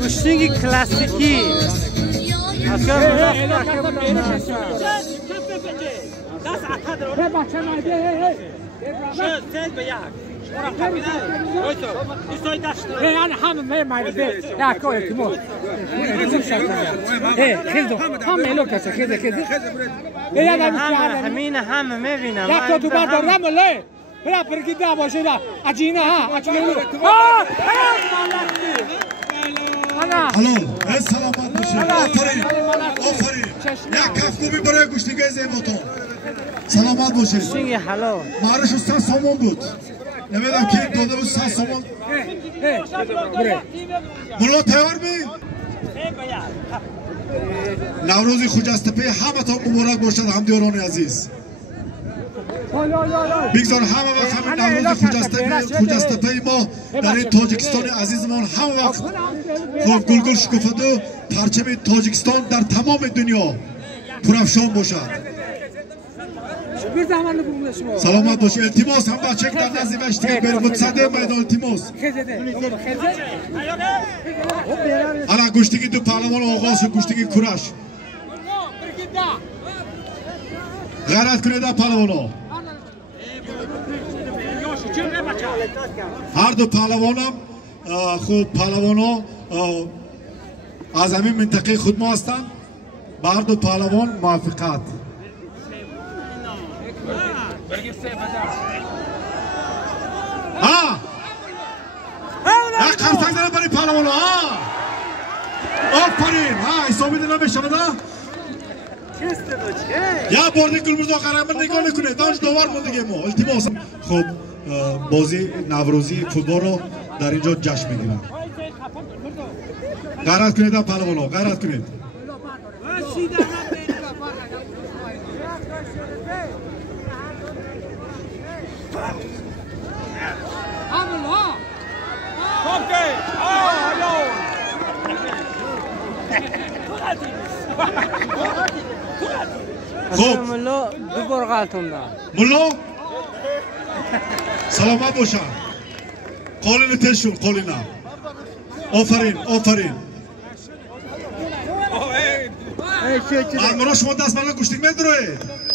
گوشتینگی کلاسیکی همین همه میبینم برا برگیده باشه دا عجینه ها عجینه الو سلامت باشید آفرین یک کفگوبی برای گوشتیگه زیباتون سلامت باشید گوشتینگی حلال مارش 100 سومون بود نمیدونم که داده بود 100 سومون ملا تیار بی نوروزی خوجستپی همه تا مبارک باشد همدیاران عزیز بگذار همه وقت همین نوروز خوجستپی ما در این تاجیکستان عزیزمان همه وقت گلگل شکفته و پرچم تاجیکستان در تمام دنیا پرافشان باشد سلامت باشه التماس هم بچه که در نزدی وشتی بریم متصده میدان التماس حالا گوشتگی دو پهلوان آغاز و گوشتگی کرش غیرت کنید در پهلوان ها هر دو پهلوان هم خوب پهلوان ها از همین منطقه خود ما هستند به هر دو پهلوان موافقت یک خرسک زنه برای پهلوان ها آفرین حسابی دینا بشنه یا بردی گلمرز آخر من نگاه نکنه دانش دوار موندگه ما التماس خب بازی نوروزی فوتبال رو در اینجا جشن میگیرن غیرت کنید در پهلوان ها غیرت کنید خب ملا دوبار غلطون دا ملا سلامت باشن قالین تشون قالین آفرین امرا شما دست برای گوشتیگ میدروید